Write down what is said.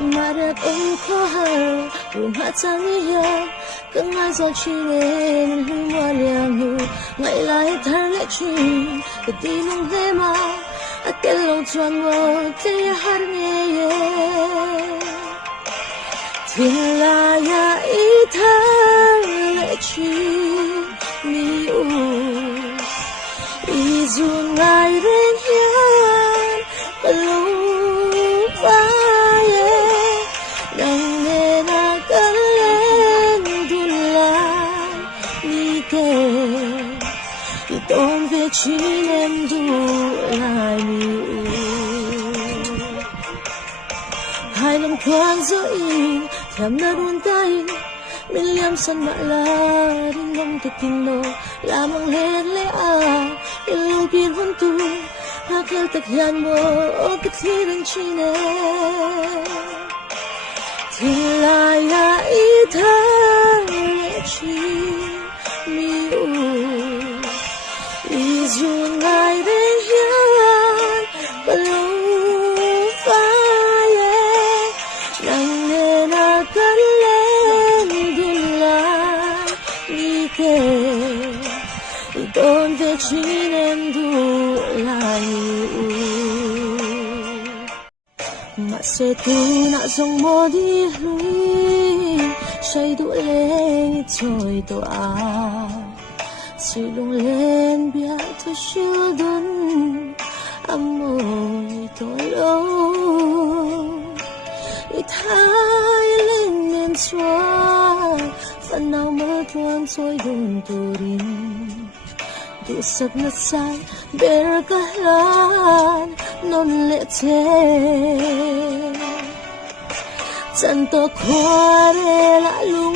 mà đẹp ưng khó hờ ruộng hạ trang đi hiệp cứ ngay gió chi lên huy mua liang hu ngày lại thar lệ chi để đi nung về mà cái lâu chuan mơ thế har nghe thiên la ya ý thar lệ chi mi u ý dù ngài đến hiền lâu vai đang nghe na cất lên đun lại mi kề thì tôn về chi em du lại mi u hai lòng khoan gió in thèm na đun tay mình liam sân mạ la đinh ngông thực kinh nô la mong lên lẽ yêu biên hôn tu hakil tak yan mo o kathiran chine Tilaya ithar chi mi u izungai de yan balu faye nang nena kalen dulai ni ke idon ve chinem du mà sẽ tu nã dòng mò đi lui say đuổi lên trôi tỏa chỉ lung lên bia thôi siêu đun amoi tôi lâu ít hai lên nên xóa phần nào mơ tuôn trôi đun turin Dusag na say berkahan non lete Tanto cuore la luna